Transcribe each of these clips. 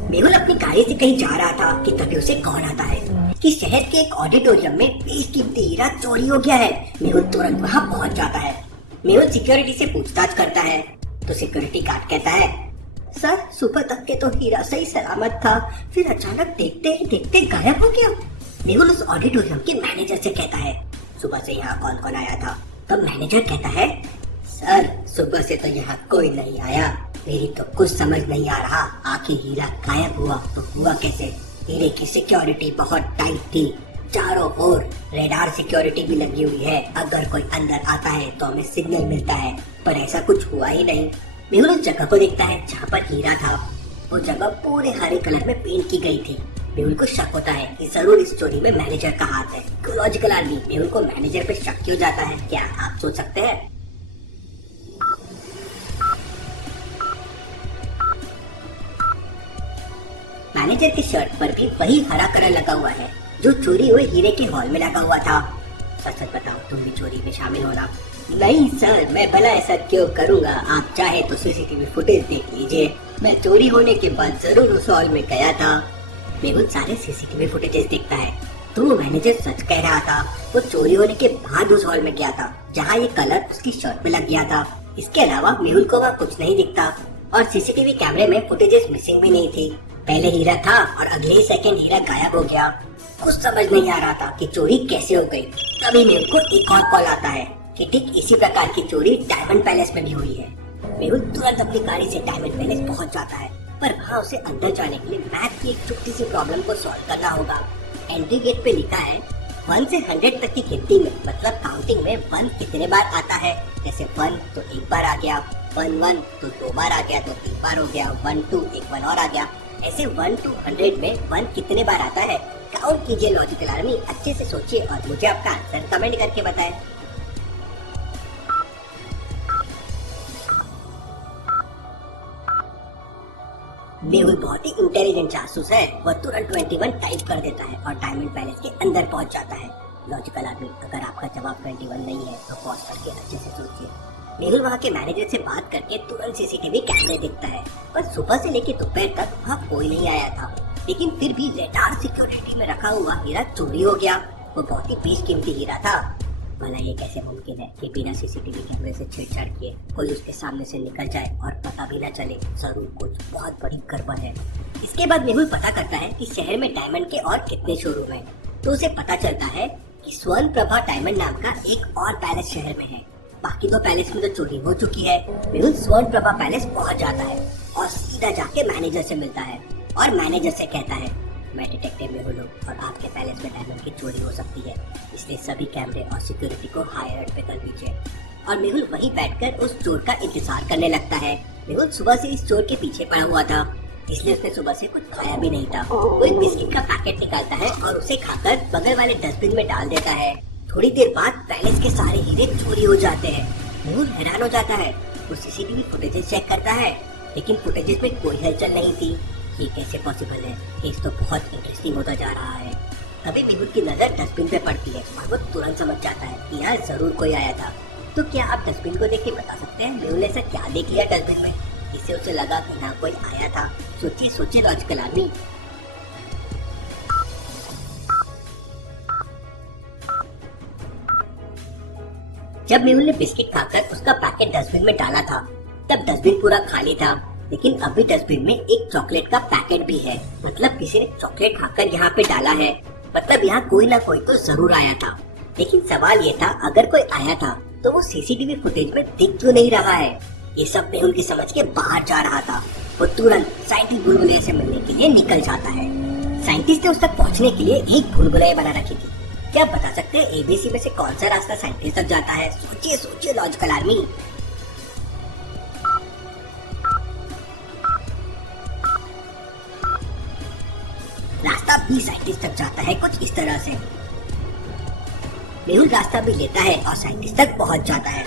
मेहुल अपनी गाड़ी से कहीं जा रहा था कि तभी उसे कॉल आता है कि शहर के एक ऑडिटोरियम में बेशकीमती हीरा चोरी हो गया है। मेहुल तुरंत वहां पहुंच जाता है। मेहुल सिक्योरिटी से पूछताछ करता है तो सिक्योरिटी गार्ड कहता है, सर सुबह तक के तो हीरा सही सलामत था, फिर अचानक देखते ही देखते गायब हो गया। मेहुल उस ऑडिटोरियम के मैनेजर से कहता है, सुबह से यहाँ कौन कौन आया था? तब मैनेजर कहता है, सर सुबह से तो यहाँ कोई नहीं आया, मेरी तो कुछ समझ नहीं आ रहा, आखिर हीरा गायब हुआ तो हुआ कैसे? हीरे की सिक्योरिटी बहुत टाइट थी, चारों ओर रेडार सिक्योरिटी भी लगी हुई है, अगर कोई अंदर आता है तो हमें सिग्नल मिलता है, पर ऐसा कुछ हुआ ही नहीं। मेहुल उस जगह को देखता है जहाँ पर हीरा था। वो जगह पूरे हरे कलर में पेंट की गई थी। मेहुल को शक होता है कि जरूर इस चोरी में मैनेजर का हाथ है। लॉजिकल आदमी मेहुल को मैनेजर पे शक क्यों जाता है, क्या आप सोच सकते हैं? मैनेजर के शर्ट पर भी वही हरा कलर लगा हुआ है जो चोरी हुए हीरे के हॉल में लगा हुआ था। सच सच बताओ, तुम भी चोरी में शामिल हो ना? नहीं सर, मैं भला ऐसा क्यों करूँगा, आप चाहे तो सीसीटीवी फुटेज देख लीजिए, मैं चोरी होने के बाद जरूर उस हॉल में गया था। मेहुल सारे सीसीटीवी फुटेजेस देखता है तो वो मैनेजर सच कह रहा था। वो चोरी होने के बाद उस हॉल में गया था जहाँ ये कलर उसकी शर्ट में लग गया था। इसके अलावा मेहुल को वहाँ कुछ नहीं दिखता और सीसीटीवी कैमरे में फुटेजेस मिसिंग भी नहीं थी। पहले हीरा था और अगले ही सेकंड हीरा गायब हो गया। कुछ समझ नहीं आ रहा था कि चोरी कैसे हो गई। तभी मेहुल को एक और कॉल आता है कि ठीक इसी प्रकार की चोरी डायमंड पैलेस में भी हुई है। मेहुल तुरंत अपनी गाड़ी से डायमंड पैलेस पहुंच जाता है, पर वहाँ उसे अंदर जाने के लिए मैथ की एक छोटी सी प्रॉब्लम को सॉल्व करना होगा। एंट्री गेट पे लिखा है 1 से 100 तक की गिनती में, मतलब काउंटिंग में 1 कितने बार आता है। जैसे 1 तो एक बार आ गया, 1 तो 2 बार आ गया, तो 3 बार हो गया, 1 2 एक 1 और आ गया। ऐसे 1 to 100 में 1 कितने बार आता है? काउंट कीजिए लॉजिकल आर्मी, अच्छे से सोचिए और मुझे आपका आंसर कमेंट करके बताएं। मेहुल बहुत ही इंटेलिजेंट जासूस है। वह तुरंत 21 टाइप कर देता है और डायमंड पैलेस के अंदर पहुंच जाता है। लॉजिकल आदमी, अगर आपका जवाब 21 नहीं है तो पॉज करके अच्छे से सोचिए। मेहुल वहाँ के मैनेजर से बात करके तुरंत सीसीटीवी कैमरे देखता है, पर सुबह से लेकर दोपहर तक वहाँ कोई नहीं आया था। लेकिन फिर भी रेडार सिक्योरिटी में रखा हुआ हीरा चोरी हो गया। वो बहुत ही बेशकीमती हीरा था। भला ये कैसे मुमकिन है कि बिना सीसीटीवी कैमरे से छेड़छाड़ किए कोई उसके सामने से निकल जाए और पता भी न चले? जरूर कुछ बहुत बड़ी गड़बड़ है। इसके बाद मेहुल पता करता है कि शहर में डायमंड के और कितने शोरूम हैं। तो उसे पता चलता है कि स्वर्ण प्रभा डायमंड नाम का एक और पैलेस शहर में है। बाकी 2 पैलेस में तो चोरी हो चुकी है। मेहुल स्वर्ण प्रभा पैलेस पहुंच जाता है और सीधा जाके मैनेजर से मिलता है और मैनेजर से कहता है, मैं डिटेक्टिव मेहुल हूँ और आपके पैलेस में डायमंड की चोरी हो सकती है, इसलिए सभी कैमरे और सिक्योरिटी को हाई अलर्ट पे कर दीजिए। और मेहुल वहीं बैठकर उस चोर का इंतजार करने लगता है। मेहुल सुबह से इस चोर के पीछे पड़ा हुआ था, इसलिए उसने सुबह से कुछ खाया भी नहीं था। वो एक बिस्किट का पैकेट निकालता है और उसे खाकर बगल वाले डस्टबिन में डाल देता है। थोड़ी देर बाद पैलेस के सारे हीरे चोरी हो जाते हैं। मेहुल हैरान हो जाता है। वो सीसीटीवी फुटेजेस चेक करता है, लेकिन फुटेजेस में कोई हलचल नहीं थी। ये कैसे पॉसिबल है? केस तो बहुत इंटरेस्टिंग होता जा रहा है। तभी मेहुल की नजर डस्टबिन पे पड़ती है और वो तुरंत समझ जाता है कि यहाँ जरूर कोई आया था। तो क्या आप डस्टबिन को देख के बता सकते हैं मेहुल ने ऐसा क्या देख लिया डस्टबिन में, इससे उसे लगा कि यहाँ कोई आया था? सोचिए सोचिए लॉजिकल आदमी। जब मेहुल ने बिस्किट खाकर उसका पैकेट डस्टबिन में डाला था, तब डस्टबिन पूरा खाली था, लेकिन अभी डस्टबिन में एक चॉकलेट का पैकेट भी है। मतलब किसी ने चॉकलेट खाकर यहाँ पे डाला है, मतलब यहाँ कोई ना कोई तो जरूर आया था। लेकिन सवाल ये था, अगर कोई आया था तो वो सीसीटीवी फुटेज में दिख क्यों नहीं रहा है? ये सब मेहुल की समझ के बाहर जा रहा था। वो तुरंत साइंटिस्ट भूलभुलैया से मिलने के लिए निकल जाता है। साइंटिस्ट ने उस तक पहुँचने के लिए एक भूलभुलैया बना रखी थी। क्या आप बता सकते हैं एबीसी में से कौन सा रास्ता साइंटिस्ट तक जाता है? सोचिए सोचिए लॉजिकल आर्मी। रास्ता भी साइंटिस्ट तक जाता है कुछ इस तरह से। मेहुल रास्ता भी लेता है और साइंटिस्ट तक पहुंच जाता है।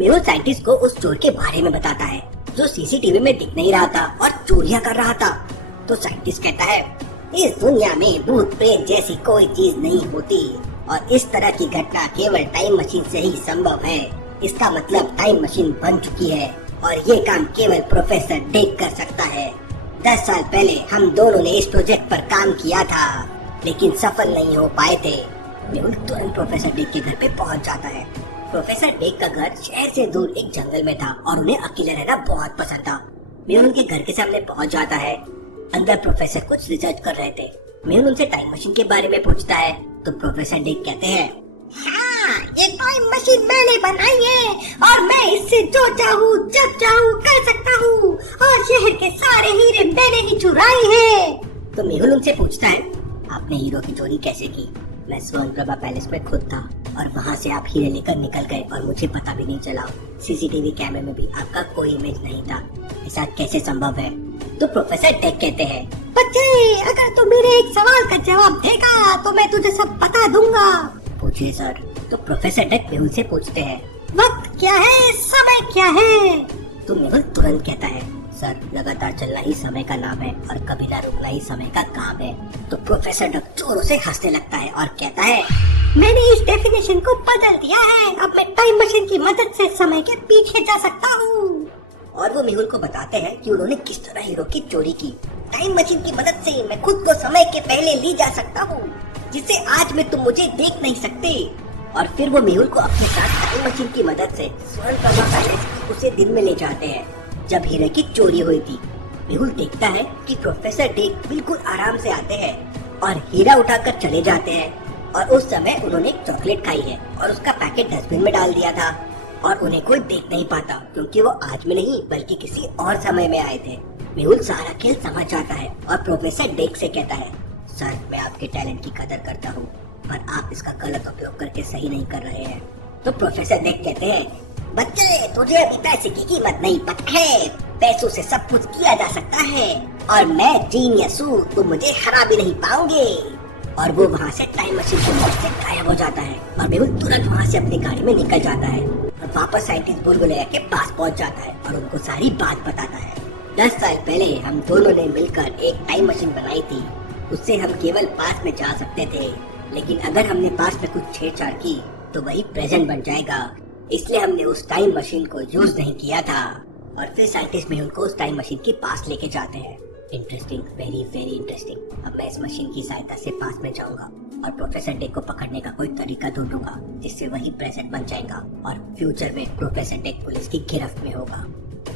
मेहुल साइंटिस्ट को उस चोर के बारे में बताता है जो सीसीटीवी में दिख नहीं रहा था और चोरियां कर रहा था। तो साइंटिस्ट कहता है, इस दुनिया में भूत प्रेत जैसी कोई चीज नहीं होती और इस तरह की घटना केवल टाइम मशीन से ही संभव है। इसका मतलब टाइम मशीन बन चुकी है और ये काम केवल प्रोफेसर डेक कर सकता है। 10 साल पहले हम दोनों ने इस प्रोजेक्ट पर काम किया था, लेकिन सफल नहीं हो पाए थे। मेहुल तुरंत प्रोफेसर डिक के घर पे पहुंच जाता है। प्रोफेसर डिक का घर शहर से दूर एक जंगल में था और उन्हें अकेले रहना बहुत पसंद था। मेहुल उनके घर के सामने पहुंच जाता है। अंदर प्रोफेसर कुछ रिसर्च कर रहे थे। मेहुल उनसे टाइम मशीन के बारे में पूछता है तो प्रोफेसर डिक कहते हैं, हाँ, ये टाइम मशीन मैंने बनाई है और मैं इससे जो चाहूँ जब चाहूँ कर सकता हूँ और शहर के सारे हीरे मैंने ही चुराए हैं। तो मेहुल उनसे पूछता है, आपने हीरो की चोरी कैसे की? मैं स्वर्ण प्रभा पैलेस में खुद था और वहाँ से आप हीरे लेकर निकल गए और मुझे पता भी नहीं चला। सीसीटीवी कैमरे में भी आपका कोई इमेज नहीं था। ऐसा कैसे संभव है? तो प्रोफेसर डेक कहते हैं, बच्चे, अगर तू मेरे एक सवाल का जवाब देगा तो मैं तुझे सब बता दूंगा। पूछिए सर। तो प्रोफेसर डेक मेहुल से पूछते हैं, वक्त क्या है, समय क्या है? तो मेहुल तुरंत कहता है, सर, लगातार चलना ही समय का नाम है और कभी ना रुकना ही समय का काम है। तो प्रोफेसर डक जोरों से हंसने लगता है और कहता है, मैंने इस डेफिनेशन को बदल दिया है। अब मैं टाइम मशीन की मदद से समय के पीछे जा सकता हूँ। और वो मेहुल को बताते हैं कि उन्होंने किस तरह हीरो की चोरी की। टाइम मशीन की मदद से मैं खुद को समय के पहले ले जा सकता हूँ, जिससे आज में तुम मुझे देख नहीं सकते। और फिर वो मेहुल को अपने साथ टाइम मशीन की मदद से स्वर्ण प्रभा पैलेस उसे दिन में ले जाते हैं जब हीरे की चोरी हुई थी। मेहुल देखता है कि प्रोफेसर डेक बिल्कुल आराम से आते हैं और हीरा उठाकर चले जाते हैं। और उस समय उन्होंने एक चॉकलेट खाई है और उसका पैकेट डस्टबिन में डाल दिया था और उन्हें कोई देख नहीं पाता, क्योंकि वो आज में नहीं बल्कि किसी और समय में आए थे। मेहुल सारा खेल समझ जाता है और प्रोफेसर डेक से कहता है, सर, मैं आपके टैलेंट की कदर करता हूँ, पर आप इसका गलत उपयोग करके सही नहीं कर रहे हैं। तो प्रोफेसर डेक कहते हैं, बच्चे, तुझे अभी पैसे की कीमत नहीं पता है। पैसों से सब कुछ किया जा सकता है और मैं जीनियस हूँ, तुम मुझे हरा भी नहीं पाओगे। और वो वहाँ से टाइम मशीन की मदद से गायब हो जाता है और मेहुल तुरंत वहाँ से अपनी गाड़ी में निकल जाता है और वापस साइंटिस्ट बुलबुलैया के पास पहुँच जाता है और उनको सारी बात बताता है। 10 साल पहले हम दोनों ने मिलकर एक टाइम मशीन बनाई थी। उससे हम केवल पास्ट में जा सकते थे, लेकिन अगर हमने पास्ट में कुछ छेड़छाड़ की तो वही प्रेजेंट बन जाएगा। इसलिए हमने उस टाइम मशीन को यूज नहीं किया था। और फिर साइंटिस्ट मेहुल को उस टाइम मशीन के पास लेके जाते हैं। Interesting, very very interesting. अब मैं इस मशीन की सहायता से पास में जाऊंगा और प्रोफेसर डेक को पकड़ने का कोई तरीका ढूंढूंगा जिससे वही प्रेजेंट बन जाएगा और फ्यूचर में प्रोफेसर डेक पुलिस की गिरफ्त में होगा।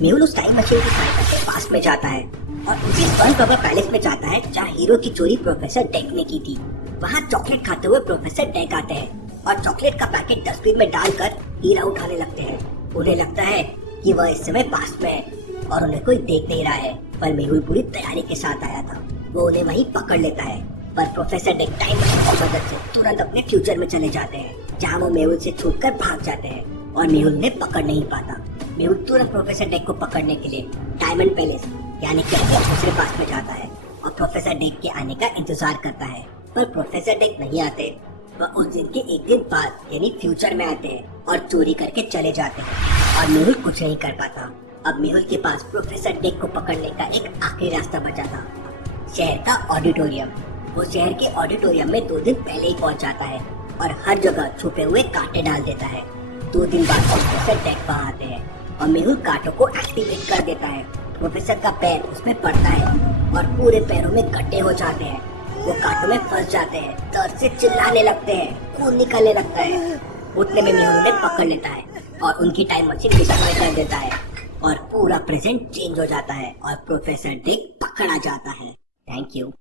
मेहुल उस टाइम मशीन की सहायता से पास में जाता है और उसी स्वर्ण प्रभा पैलेस में जाता है जहाँ हीरो की चोरी प्रोफेसर डेक ने की थी। वहाँ चॉकलेट खाते हुए प्रोफेसर डेक आते हैं और चॉकलेट का पैकेट डस्टबिन में डालकर हीरा उठाने लगते हैं। उन्हें लगता है कि वह इस समय पास्ट में है और उन्हें कोई देख नहीं रहा है, पर मेहुल पूरी तैयारी के साथ आया था। वो उन्हें वहीं पकड़ लेता है, पर प्रोफेसर डेक टाइम मशीन की मदद से तुरंत अपने फ्यूचर में चले जाते हैं, जहाँ वो मेहुल से छूटकर भाग जाते हैं और मेहुल उन्हें पकड़ नहीं पाता। मेहुल तुरंत प्रोफेसर डेक को पकड़ने के लिए डायमंड पैलेस यानी कि अपने दूसरे पास में जाता है और प्रोफेसर डेक के आने का इंतजार करता है, पर प्रोफेसर डेक नहीं आते। वह उस दिन के एक दिन बाद यानी फ्यूचर में आते हैं और चोरी करके चले जाते हैं और मेहुल कुछ नहीं कर पाता। अब मेहुल के पास प्रोफेसर डेक को पकड़ने का एक आखिरी रास्ता बचा था, शहर का ऑडिटोरियम। वो शहर के ऑडिटोरियम में 2 दिन पहले ही पहुंच जाता है और हर जगह छुपे हुए कांटे डाल देता है। 2 दिन बाद प्रोफेसर डेक वहाँ आते हैं और मेहुल कांटों को एक्टिवेट कर देता है। प्रोफेसर का पैर उसमें पड़ता है और पूरे पैरों में गड्ढे हो जाते हैं। वो कांटों में फंस जाते हैं, दर्द से चिल्लाने लगते हैं, खून निकलने लगता है। उतने में मेहुल उन्हें पकड़ लेता है और उनकी टाइम मशीन डिस्ट्रॉय कर देता है और पूरा प्रेजेंट चेंज हो जाता है और प्रोफेसर डेक पकड़ा जाता है। Thank you.